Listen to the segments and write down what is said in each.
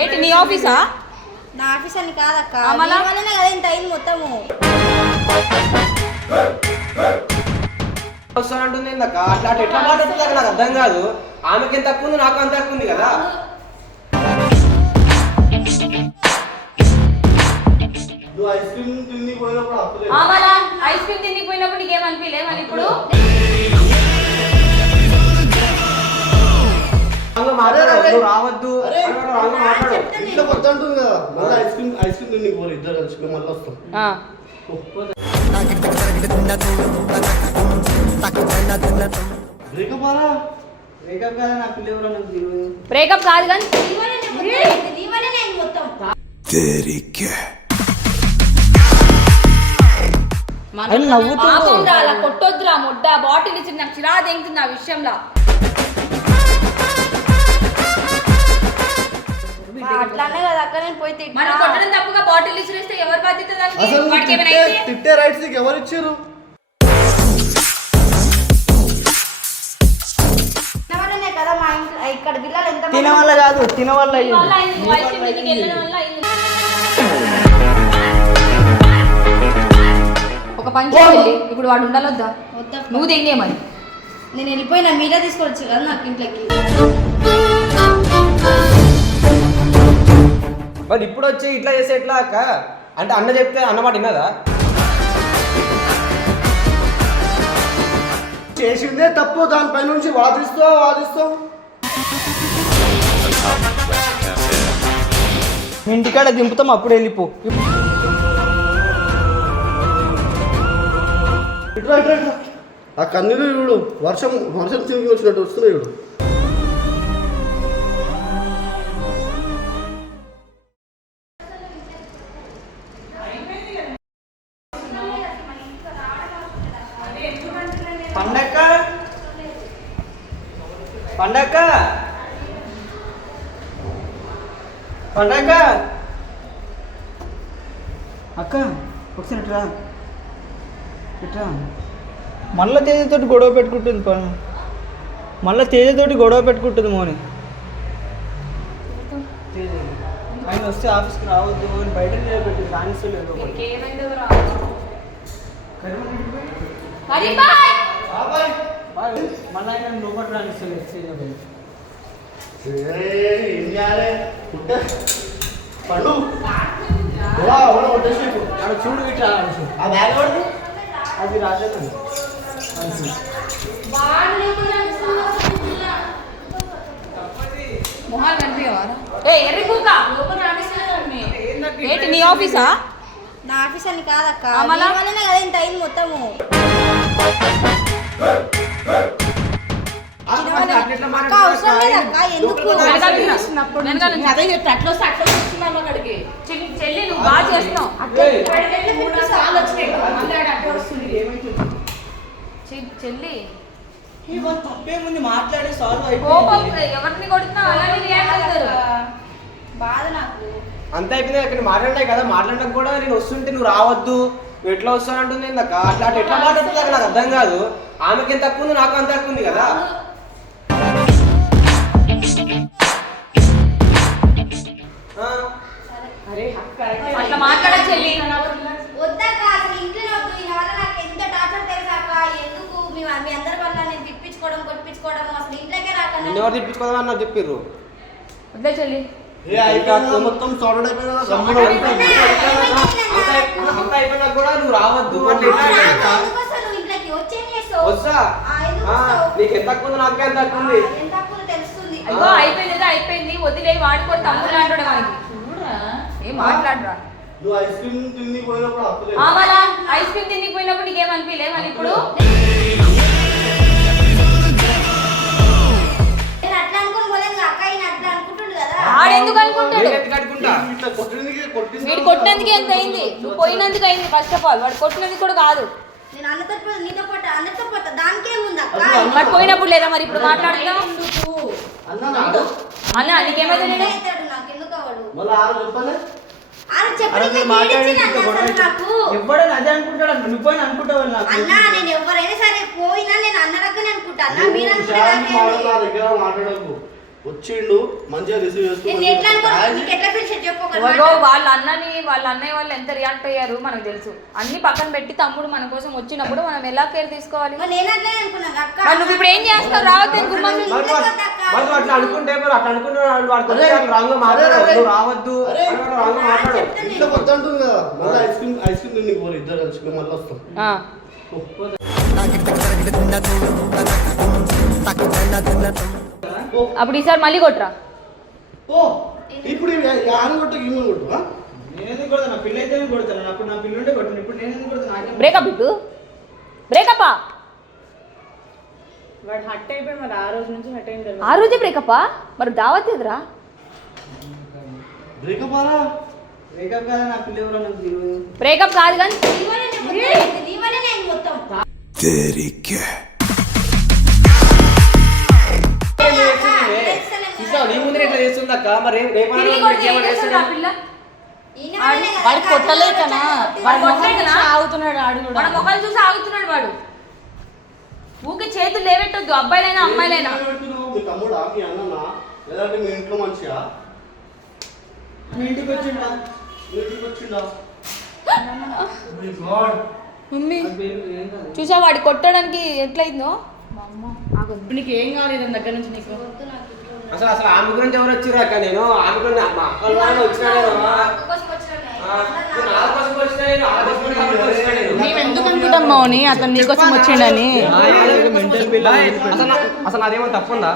ఏంటి నీ ఆఫీసా? నా ఆఫీస్ అని కాదక్క, అమలా వల్లనే కదా ఇంత అయింది మొత్తము. వస్తానంటుంది అట్లా ఎట్లా మాట్లాడుతుంది నాకు అర్థం కాదు. ఆమెకి ఎంత తక్కువ ఉంది, నాకు అంత తక్కువ ఉంది కదా. ఐస్ క్రీమ్ తిని పోయినప్పుడు నీకేమనిపించలే మరి ఇప్పుడు? రావద్దు ఇంట్లో కొత్త అంటుంది కదా, మళ్ళీ ఐస్ క్రీమ్ తిని పోరు ఇద్దరు కలిసి మళ్ళీ వస్తాం. బ్రేకప్ కాదు కానీ అలా కొట్టొద్దురా ముడ్డ. బాటిల్ ఇచ్చి నాకు చిరా దేంగుతుంది ఆ విషయంలో. అట్లానే కదా అక్క, నేను పోయి మనం కొట్టడం తప్పుగా బాటిల్ ఇచ్చిరేస్తే ఎవరు బాధ్యత? తిట్టే రైట్స్ ఎవరు ఇచ్చారు? కదా మా ఇంట్లో ఇక్కడ పిల్లలు ఎంత తిన వల్ల కాదు, తిన వల్ల ఒక పని చేయాలి. ఇప్పుడు వాడు ఉండాలొద్దా? నువ్వు తెంగేమని నేను వెళ్ళిపోయినా, మీరే తీసుకోవచ్చు కదా నాకు ఇంట్లోకి. మరి ఇప్పుడు వచ్చి ఇట్లా చేస్తే ఎట్లా అక్క? అంటే అన్న చెప్తే అన్నమాట విన్నదా? చేసిందే తప్పు, దానిపై నుంచి వాదిస్తావు. ఇంటికాడ దింపుతాం, అప్పుడు వెళ్ళిపో. ఇట్లా ఆ కన్నీరు చూడు, వర్షం తిరిగి వచ్చినట్టు వస్తున్నాయి చూడు. పండగ అక్క ఒకసారి ఇట్రా. మళ్ళీ తేజతోటి గొడవ పెట్టుకుంటుంది మోని. ఆయన వస్తే ఆఫీస్కి రావద్దు అని బయట నిలబెట్టి రాణిస్తలేదు. మళ్ళీ ఆయన లోపల రాణిస్తలేదు. పండు చూడు ఇట్లా ఆ బ్యాగ్ అది రాజు మొహాలు కనిపించవారా? ఏంటి నీ ఆఫీసా? నా ఆఫీస్ అని కాదక్క, అమలా వల్లనే కదా ఇంత అయింది మొత్తము. అక్క అవసరం లేదక్క, ఎందుకు చెల్లి నువ్వు బాగా చేస్తావు. చెల్లి తప్పేముంది, మాట్లాడే సాల్వ్ ఎవరిని కొడుతున్నా అలానే రియాక్ట్ అవుతారు. బాధ నాకు అంత అయిపోయింది. అక్కడ మాట్లాడే కదా, మాట్లాడడం కూడా నేను వస్తుంటే నువ్వు రావద్దు, నువ్వు ఎట్లా వస్తానంటుంది అట్లా ఎట్లా మాట్లాడుతుంది నాకు అర్థం కాదు. ఆమెకి ఎంత తక్కువ ఉంది, నాకు అంత తక్కువ ఉంది కదా. అట్లా మాట్లాడ చెల్లి. వద్దక్క, అసలు ఇంట్లో వద్దు. ఈ వల్ల నాకు ఎంత టార్చర్ తెలుసాక. ఎందుకు మీ అందరి వల్ల నేను తిప్పించుకోవడం కొట్టించుకోవడం, అసలు ఇంట్లోకే రాకుండా. ఎవరు తిప్పించుకోదాం అన్న చెప్పిర్రు. వద్దా చెల్లి? మొత్తం సాల్వ్ అయిపోయినా కూడా నువ్వు రావద్దు అంటే వస్తా. నీకు ఎంత తక్కువ ఉంది, నాకే ఎంత తక్కువ ఉంది. అయ్యో అయిపోయింది అయిపోయింది, వదిలే. వాడి కూడా తమ్ముడు అంటాడు మనకి. ఏం మాట్లాడరా? ఐస్ క్రీమ్ తిని పోయినప్పుడు ఐస్ క్రీమ్ తిని పోయినప్పుడు నీకేమనిపించలే మరి ఇప్పుడు? ఆడెందుకు అనుకుంటాడు? వీడు కొట్టినందుకు ఎంత అయింది, నువ్వు పోయినందుకు అయింది. ఫస్ట్ ఆఫ్ ఆల్ వాడు కొట్టినందుకు కూడా కాదు. వాడు పోయినప్పుడు లేదా మరి ఇప్పుడు మాట్లాడుతున్నావు అన్న? నీకేమైతే ఎవడైనా అదే అనుకుంటాడు. నువ్వు అనుకుంటావు అన్నా, నేను ఎవరైనా సరే పోయినా నేను అన్న రకనే అనుకుంటా. అన్న మీరు వచ్చిండు మంచిగా రిసీవ్ నేను ఎట్లా అనుకోను నీకు ఎట్లా పిలిచేది చెప్పు ఒక మాట. ఎవరో వాళ్ళ అన్నయ్య వాళ్ళు ఎంత రియాక్ట్ అయ్యారు మనకు తెలుసు. అన్ని పక్కన పెట్టి తమ్ముడు మన కోసం వచ్చినప్పుడు మనం ఎలా కేర్ తీసుకోవాలి? మరి నేను అట్లనే అనుకున్నాను అక్క. మరి నువ్వు ఇప్పుడు ఏం చేస్తావు? రావద్దు గుమ్మం నుంచి. మరి అట్లా అనుకుంటే మరి అట్లా అనుకున్నాడు వాడు రాంగ్ మాట్లాడు రావద్దు రాంగ్ మాట్లాడు. ఇంట్లో కొత్త అంటుంది కదా మళ్ళీ ఐస్ క్రీమ్ తిని పోరు ఇద్దరు కలిసి మేము మళ్ళీ వస్తాం. అప్పుడు ఈసారి మళ్ళీ కొట్టరా? ఓ ఇప్పుడు ఆమె కొట్టు ఈమె కొట్టు నేనేది కొడతాను పిల్ల అయితే కొడతాను అప్పుడు నా పిల్ల ఉంటే కొట్టాను ఇప్పుడు నేనేది కొడతాను బ్రేకప్ ఇటు బ్రేకప్పా వాడు హట్ అయిపోయి మరి ఆ రోజు నుంచి హట్ అయిన తర్వాత ఆ రోజే బ్రేకప్పా మరి దావత్ ఎదురా? బ్రేకప్ ఆరా బ్రేకప్ కదా నా పిల్ల ఎవరో నాకు తెలియదు. బ్రేకప్ కాదు కానీ నీ వల్లే నేను మొత్తం చూసావు నీ ముందు ఎట్లా చేస్తుంది అక్క మరి తిరిగి కొడితే ఏం చేస్తుంది ఆ పిల్ల? ఈయన వల్లనే కదా వాడు అక్క. కొట్టలేకనా వాడు కొట్టలేకనా? ఆగుతున్నాడు ఆడు మన కూడా ముఖాలు చూసి ఆగుతున్నాడు వాడు. ఊకి చేతులు లేవెట్టొద్దు అబ్బాయిలైనా అమ్మాయిలైనా. మీ తమ్ముడా మీ అన్ననా లేదంటే మీ ఇంట్లో మంచిగా మీ ఇంటికి వచ్చిండా మీ ఇంటికి వచ్చిందా మై గాడ్ మమ్మీ చూసా వాడి కొట్టడానికి ఎట్లయిందో. ఇప్పుడు నీకు ఏం కావాలి దాని దగ్గర నుంచి నీకు అసలు అసలు ఆమె గురించి ఎవరు వచ్చిర్రు అక్క నేను ఆమె గురించి మా అక్కల వాళ్ళ వచ్చినా నేను అక్క కోసం వచ్చినాడు ఆయన. నా కోసం వచ్చినా నేను ఆ కోసం కాబట్టి వచ్చినా నేను మేము ఎందుకు అనుకుంటాం మౌని అతను నీకోసం వచ్చిండని అసలు అదేమో తప్పుందా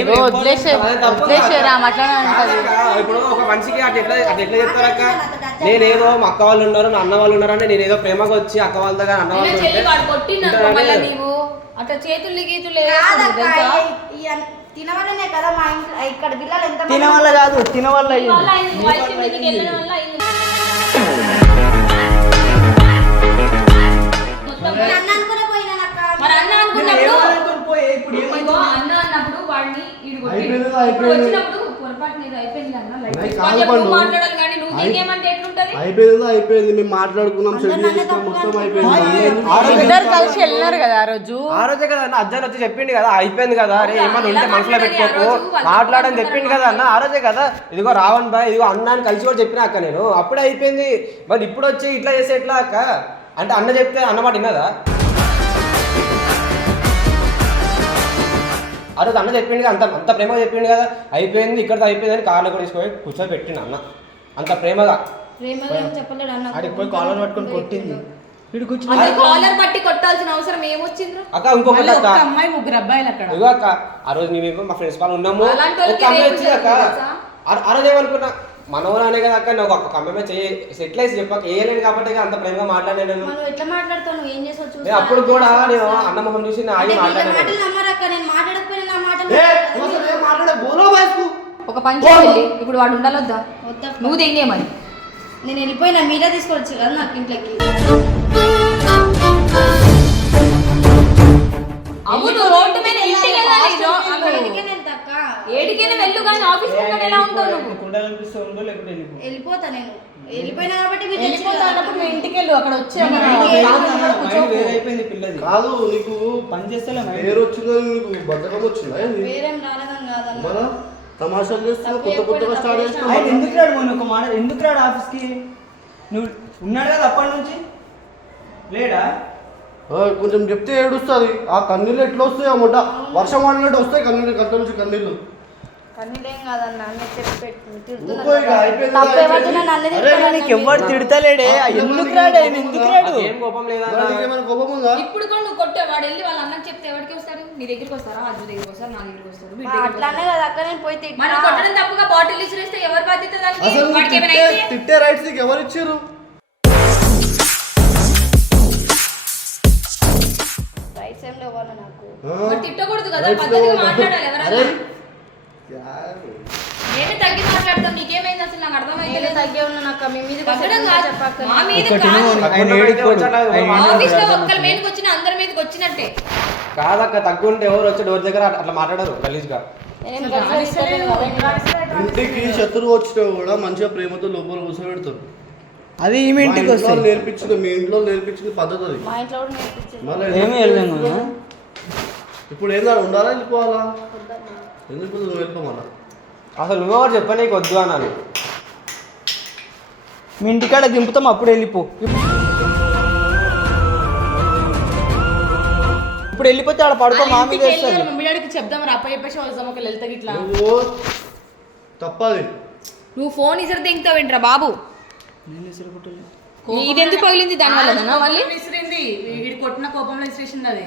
ఏదో వదిలేసేరా మాట్లాడాలి ఇప్పుడు ఒక మనిషికి అట్లా ఎట్లా చెప్తారక్క నేనేదో మా అక్క వాళ్ళు ఉన్నారు నా అన్న వాళ్ళు ఉన్నారు అంటే నేను ఏదో ప్రేమగా వచ్చి అక్క వాళ్ళ దగ్గర అన్న నిన్న వాళ్ళు చెల్లి వాడు కొట్టిందనుకో మళ్ళీ నీవు అట్లా చేతులు గీతులు వేసేస్తుంది కాదక్క, తెలుసా? తినవల్లనే కదా మా ఇంట్లో ఇక్కడ పిల్లలు ఎంత తిన వల్ల కాదు తిన వల్ల నీ వల్ల అయింది. నువ్వు ఐస్ క్రీమ్ తినడానికి వెళ్ళడం వల్ల అయింది. మొత్తం అన్న అనుకునే పోయినానక్క. మరి అన్న అనుకున్నప్పుడు ఇదిగో అన్న అన్నప్పుడు వాడిని ఈడు కొట్టిండు. అయిపోయింది, ఇప్పుడు అయిపోయింది. వచ్చినప్పుడు పొరపాటు నీది అయిపోయింది అన్న లైఫ్ అన్నయ్య కొంచెం కాదు నువ్వు పండు. మాట్లాడాలి కానీ నువ్వు నీకేమంటే ఎట్లుంటది? అయిపోయింది మేము మాట్లాడుకున్నాం సెట్ చేస్తాం మొత్తం అయిపోయింది ఇద్దరు కలిసి వెళ్ళినారు కదా ఆ రోజు ఆ రోజే కదా అన్న అజ్జన్ వచ్చి చెప్పిండు కదా అయిపోయింది కదా అరే అవునా? ఏమన్నా ఉంటే ఎలా మనసులో మాట్లాడాలి పెట్టుకోకు ఆ రోజు? వాళ్ళు మాట్లాడని మాట్లాడారు చెప్పిండు కదా అన్న ఆ రోజే కదా ఇదిగో రావణ్ బాయ్ ఇదిగో అన్నాన్ని కలిసి కూడా చెప్పిన అక్క నేను అప్పుడే అయిపోయింది మరి ఇప్పుడు వచ్చి ఇట్లా చేస్తే ఎట్లా అక్క అంటే అన్న చెప్తే అన్నమాట విన్నదా ఆ రోజు అన్న చెప్పిండు కదా అంత ప్రేమగా చెప్పిండు కదా అయిపోయింది ఇక్కడితో అయిపోయింది అని కార్లో కూడా తీసుకొని కూర్చొని పెట్టిండు అన్న అంత ప్రేమగా ప్రేమగా ఏం చెప్పలేడు అన్న. ఆడికి పోయి కాలర్ పట్టుకొని కొట్టింది వీడు కూర్చుని అందరు కాలర్ పట్టి కొట్టాల్సిన అవసరం ఏమొచ్చిండ్రు? అక్క ఇంకొకటి మళ్ళీ అక్క ఒక్క అమ్మాయి ముగ్గురు అబ్బాయిలు అక్కడ ఇదిగో అక్క ఆ రోజు మేము మా ఫ్రెండ్స్ వాళ్ళు ఉన్నాము అలాంటి వాళ్ళకి ఒక అమ్మాయి రేపు వచ్చింది అక్క తెలుసా? ఆ రోజు ఏమనుకున్నా మనవరానే కదా అక్క నాకు ఒక అమ్మాయి చెయ్యి సెటిల్ అయితే చెప్పాక వేయలేను కాబట్టి ఇక అంత ప్రేమగా మాట్లాడాను మనం ఎట్లా మాట్లాడతావు నువ్వు ఏం చేసావు చూస్తా. నేను అప్పుడు కూడా నేను అన్న మొహం చూసి నేను ఆగి అంటే వీళ్ళ మాట్లాడాను మాటలు నమ్మరక్క, నేను మాట్లాడకపోయినా నా మాటలు మాట్లాడే బోలో బాయ్కు ఒక పని చేయాలి ఇప్పుడు వాడు ఉండాలొద్దా? వద్దక్క. నువ్వు తెంగేమని నేను వెళ్ళిపోయినా మీరే తీసుకోవచ్చు కదా నాకు ఇంట్లోకి. అవును రోడ్డు మీద ఇంటికి వెళ్ళాలి అందుకే నేను తక్క ఏడికైనా వెళ్ళు కానీ ఆఫీస్ ముందు ఎలా ఉంటావు నువ్వు? కుండాలనిపిస్తూ ఉండో లేకపోతే వెళ్ళిపో వెళ్ళిపోతా నేను వెళ్ళిపోయినా కాబట్టి మీరు వెళ్ళిపోతా అన్నప్పుడు నువ్వు ఇంటికి వెళ్ళు అక్కడ వచ్చి మైండ్ వేరే అయిపోయింది పిల్లది కాదు నీకు పని చేస్తలే మైండ్ పేరు వచ్చిందో నీకు బద్ధకం వచ్చిందా ఏంది? వేరేం రాలేదని కాదన్న. మన తమాషాలు చేస్తున్నావు కొత్తగా స్టార్ట్ ఆయన చేస్తున్నావు ఎందుకు రాడు మొన్న ఒక మాట ఎందుకు రాడు ఆఫీస్కి నువ్వు ఉన్నాడు కదా అప్పటి నుంచి లేడా కొంచెం చెప్తే ఏడుస్తుంది ఆ కన్నీళ్ళు ఎట్లా వస్తాయి అన్నమాట వర్షం పడినట్టు వస్తాయి కన్నీళ్ళు కట్ట నుంచి కన్నీళ్ళు కన్నీళ్ళేం కాదన్న నేను చెప్పి పెట్టి ఊకో ఇక, అయిపోయింది, తప్పు ఎవరిదైనా అయిపోయింది. నన్ను అరే, తిడతాడు నీకు ఎవ్వరు తిడతలేడే ఎందుకు రాడు ఆయన ఎందుకు రాడు ఏం కోపం లేదా మరి నీకేమైనా కోపం ఉందా ఇప్పుడు కూడా నువ్వు కొట్టే వాడు వెళ్ళి వాళ్ళ అన్నకి చెప్తే ఎవరికి వస్తారు? నీ దగ్గరికి వస్తారా? అర్జున్ దగ్గరికి వస్తారు, నా దగ్గరికి వస్తారు, వీడి దగ్గరికి అట్లానే వస్తారు. కదా అక్క నేను పోయి తిట్టినా. మనం కొట్టడం తప్పుగా బాటిల్ ఇసిరేస్తే ఎవరు బాధ్యత దానికి? అసలు వాడికి ఏమైనా తిట్టే అయితే? తిట్టే రైట్స్ నీకు ఎవరు ఇచ్చారు రైట్స్ ఏం లేవు అన్న నాకు. మరి తిట్టకూడదు కదా, Rights పద్ధతిగా లేవు. మాట్లాడాలి అరే ఎవరైనా. నేనే తగ్గి మాట్లాడతాం, నీకేమైంది అసలు నాకు అర్థమైతే నేనే తగ్గే ఉన్నా నాకు మీ మీద తగ్గడం కాదు, చెప్పక్క. మా మీద ఒకటి కాదు. ఆయన ఏడిపోడు ఆఫీస్ లో ఒక్కరి మీదకి వచ్చిన అందరి మీదకి వచ్చినట్టే. కాదక్క తగ్గుంటే ఎవరు వచ్చి డోర్ దగ్గర అట్లా మాట్లాడరు గలీజ్గా నేను గడిచేది ఇంటికి శత్రువు వచ్చినా కూడా మంచిగా ప్రేమతో లోపల కూర్చోబెడతారు అది ఈమె మా ఇంటికి ఇంట్లో వస్తాయి నేర్పించిన మీ ఇంట్లో నేర్పించిన పద్ధతి అది మా ఇంట్లో కూడా నేర్పించింది. మళ్ళీ ఏమి వెళ్ళాము ఇప్పుడు ఏందా ఉండాలా వెళ్ళిపోవాలా ఎందుకు నువ్వు వెళ్ళిపోమన్నా? అసలు నువ్వెవరు చెప్ప నీకు వద్దు అన్నాను. మీ ఇంటికాడ దింపుతాం అప్పుడు వెళ్ళిపో. ఇప్పుడు వెళ్ళిపోతే ఆడ పడుకో మా మీద వేస్తుంది. మమ్మీ డాడీకి చెప్దాం రా అప్ప చెప్పేసి వద్దాం ఒక లలిత గిట్లా. నువ్వు తప్పది. నువ్వు ఫోన్ ఇసరి తెంగుతావు ఏంట్రా బాబు? ఇది ఎందుకు పగిలింది దాని వల్ల మళ్ళీ? విసిరింది వీడి కొట్టిన కోపంలో విసిరేసింది అది.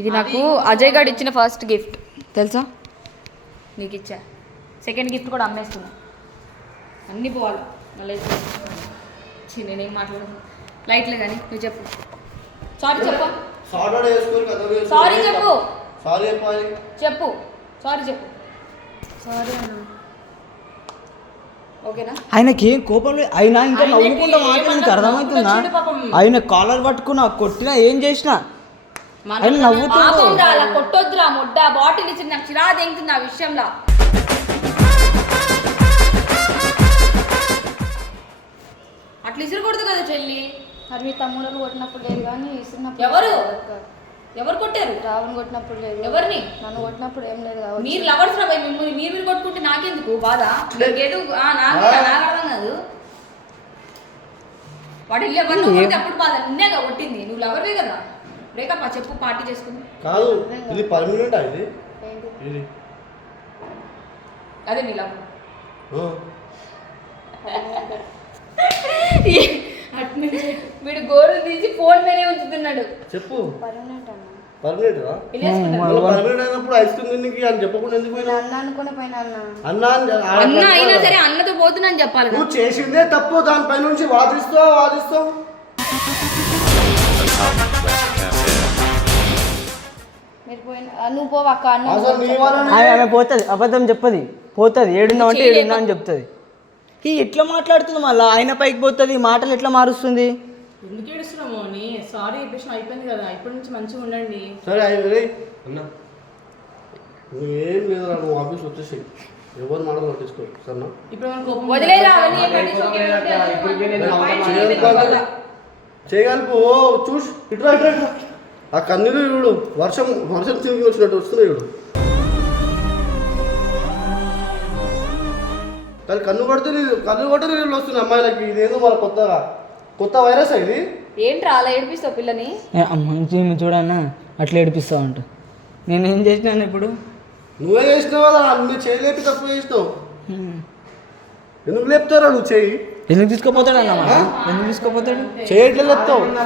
ఇది నాకు అజయ్ గారు ఇచ్చిన ఫస్ట్ గిఫ్ట్ తెలుసా? నీకు ఇచ్చా. సెకండ్ గిఫ్ట్ కూడా అమ్మేస్తున్నా. అన్నీ పోవాలి మళ్ళీ. నేనేం మాట్లాడదు లైట్లే కానీ నువ్వు చెప్పు. సారీ చెప్పు. సారీ వేసుకొని కథ సారీ చెప్పు. సారీ చెప్పాలి. చెప్పు సారీ చెప్పు. సారీ అన్నా ఓకేనా? ఆయనకి ఏం కోపం లేదు. అయినా ఇంకా నవ్వుకుంటా మాట్లాడి అర్థమవుతుందా? ఆయన కాలర్ పట్టుకున్నా కొట్టినా ఏం చేసినా ఆయన నవ్వుతుంది. అలా కొట్టొద్దురా మొడ్డ. బాటిల్ ఇచ్చి నాకు చిరా తెంగుతుంది ఆ విషయంలో. అట్లా ఇసురకూడదు కదా చెల్లి. మరి మీ తమ్ముడు కొట్టినప్పుడు లేదు కానీ ఇస్తున్నప్పుడు ఎవరు ఎవరు కొట్టారు? రావుని కొట్టినప్పుడు లేదు. ఎవరిని? నన్ను కొట్టినప్పుడు ఏం లేదు కావచ్చు. మీరు లవర్స్ రా మిమ్మల్ని మీరు కొట్టుకుంటే నాకెందుకు బాధ? ఏదో నాకు అర్థం కాదు. వాడు వెళ్ళి ఎవరిని కొడితే అప్పుడు బాధ. నిన్నేగా కొట్టింది. నువ్వు లవర్వే కదా. బ్రేకప్ చెప్పు పార్టీ చేసుకుంది. కాదు ఇది పర్మనెంట్ ఇది. ఏంటి? ఇది అదే నీ లవ్. వీడు గోరు తీసి ఫోన్ మీదే ఉంచుతున్నాడు. చెప్పు. పర్మనెంట్ అన్న. పర్మనెంట్ రా. పర్మనెంట్ అయినప్పుడు ఐస్ క్రీమ్ తినికి అని చెప్పకుండా ఎందుకు పోయినా? అన్న అనుకునే పోయినా అన్న. అన్న అయినా సరే అన్నతో పోతున్నాను చెప్పాలి. నువ్వు చేసిందే తప్పు. దానిపై నుంచి వాదిస్తావు. మీరు పోయిన నువ్వు పోవక్క అన్న. అసలు నీ వల్ల ఆమె పోతుంది. అబద్ధం చెప్పది. పోతుంది. ఏడున్నా అంటే ఏడున్నా అని చెప్తుంది. ఈ ఎట్లా మాట్లాడుతుంది మళ్ళీ? ఆయన పైకి పోతుంది. మాటలు ఎట్లా మారుస్తుంది? ఎందుకు ఏడుస్తున్నాము అని సారీ చెప్పేసి అయిపోయింది కదా. ఇప్పటి నుంచి మంచిగా ఉండండి. సరే అన్నా నువ్వేం లేదురా. నువ్వు ఆఫీస్ వచ్చేసి ఎవరు మాటలు పట్టించుకో సరేనా? ఇప్పుడు మనం కోపం వదిలేరా చేయగలుపు. చూసి ఇట్లా ఆ కన్నీరు చూడు. వర్షం తిరిగి వచ్చినట్టు వస్తున్నాయి చూడు. కానీ కన్ను కొడితే నీళ్ళు వస్తున్నాయి అమ్మాయిలకి. ఇదేదో మన కొత్త వైరస్ ఇది. ఏంట్రా అలా ఏడిపిస్తావు పిల్లని? మంచి చూడన్నా అట్లా ఏడిపిస్తావు అంట. నేనేం చేసినాను ఇప్పుడు? నువ్వే చేసినావు కదా. నువ్వు చేయలేపి తప్పు చేసినావు. ఎందుకు లేపుతారా నువ్వు చెయ్యి? ఎందుకు తీసుకోపోతాడు అన్న? ఎందుకు తీసుకోపోతాడు? చేయట్లేదు లేపుతావు.